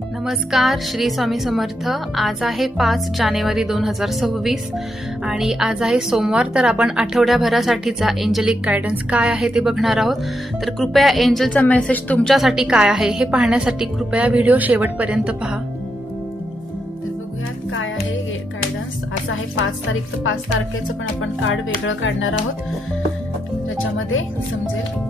नमस्कार, श्री स्वामी समर्थ। आज आहे 5 जानेवारी 2026 आणि आज आहे सोमवार। तर आपण आठवड्याभरासाठीचा एंजलिक गायडन्स काय आहे ते बघणार आहोत। तर कृपया एंजलचा मेसेज तुमच्यासाठी काय आहे हे पाहण्यासाठी कृपया व्हिडिओ शेवटपर्यंत पहा। तर बघूयात काय आहे गायडन्स। आज आहे 5 तारीख, तर 5 तारखेचं पण आपण कार्ड वेगळं काढणार आहोत, त्याच्यामध्ये समजेल।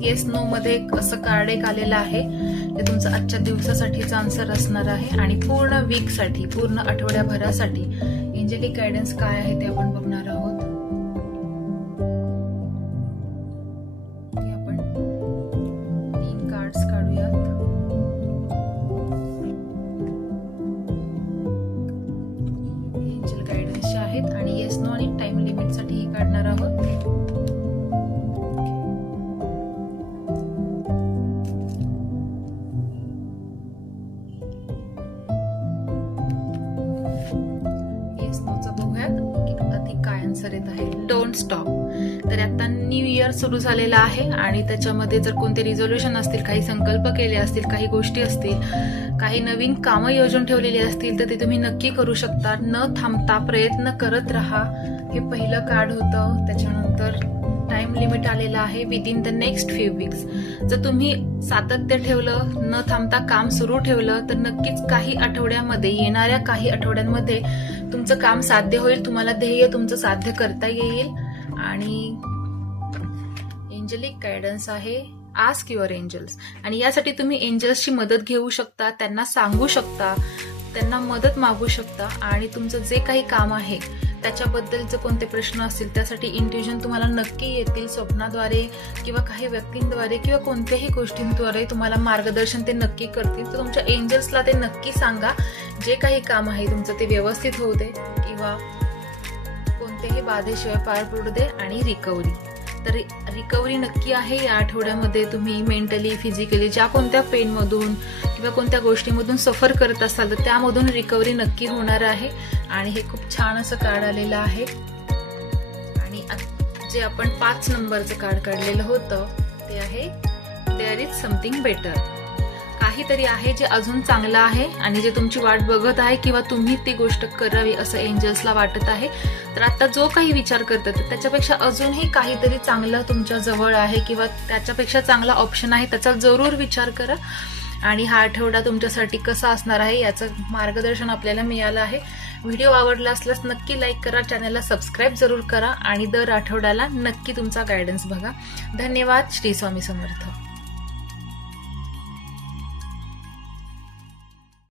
येस नो मध्ये असं कार्ड एक आलेलं आहे, ते तुमचं आजच्या दिवसासाठीचा आन्सर असणार आहे आणि पूर्ण वीक साठी, पूर्ण आठवड्याभरासाठी एंजलिक गायडन्स काय आहे ते आपण बघणार आहोत। आपण 3 कार्ड्स काढूयात। एंजल गायडन्सचे आहेत आणि येस नो आणि टाइम लिमिट साठी काढणार आहोत। Don't stop. तर आता न्यू इयर सुरू झालेला आहे आणि त्याच्यामध्ये जर कोणते रिझोल्युशन असतील, काही संकल्प केले असतील, काही गोष्टी असतील, काही नवीन कामं योजून ठेवलेली असतील, तर ते तुम्ही नक्की करू शकता। न थांबता प्रयत्न करत राहा, हे पहिलं कार्ड होतं। त्याच्यानंतर टाइम लिमिट आलेला आहे, within the next few weeks. जर तुम्ही सातत्य ठेवलं, न थांबता काम सुरू ठेवलं, तर नक्कीच काही आठवड्यामध्ये, येणाऱ्या काही आठवड्यांमध्ये तुमचं काम साध्य होईल, तुम्हाला ध्येय तुमचं साध्य करता येईल। आणि एंजलिक गायडन्स आहे आस्क युअर एंजल्स, आणि यासाठी तुम्ही एंजल्सची मदत घेऊ शकता, त्यांना सांगू शकता, त्यांना मदत मागू शकता आणि तुमचं जे काही काम आहे त्याच्याबद्दलचे कोणते प्रश्न असतील त्यासाठी इंट्युजन तुम्हाला नक्की येतील, स्वप्नाद्वारे किंवा काही व्यक्तींद्वारे किंवा कोणत्याही गोष्टींद्वारे तुम्हाला मार्गदर्शन ते नक्की करतील। तर तुमच्या एंजल्सला ते नक्की सांगा, जे काही काम आहे तुमचं ते व्यवस्थित होऊ दे किंवा कोणतेही बाधेशिवाय पार पडू दे आणि रिकव्हरी। तर रिकव्हरी नक्की आहे या आठवड्यामध्ये। तुम्ही मेंटली, फिजिकली ज्या कोणत्या पेनमधून किंवा कोणत्या गोष्टीमधून सफर करत असाल तर त्यामधून रिकव्हरी नक्की होणार आहे। आणि हे खूप छान असं कार्ड आलेलं आहे। आणि जे आपण 5 नंबरचं कार्ड काढलेलं होतं ते आहे देअर इज समथिंग बेटर। काहीतरी आहे जे अजून चांगलं आहे आणि जे तुमची वाट बघत आहे किंवा तुम्ही ती गोष्ट करावी असं एंजल्सला वाटत आहे। तर आता जो काही विचार करतात त्याच्यापेक्षा अजूनही काहीतरी चांगलं तुमच्या जवळ आहे किंवा त्याच्यापेक्षा चांगला ऑप्शन आहे, त्याचा जरूर विचार करा। आणि हा आठवडा तुमच्यासाठी कसा असणार आहे याचं मार्गदर्शन आपल्याला मिळालं आहे। व्हिडिओ आवडला असल्यास नक्की लाईक करा, चॅनलला सबस्क्राईब जरूर करा आणि दर आठवड्याला नक्की तुमचा गायडन्स बघा। धन्यवाद। श्री स्वामी समर्थ।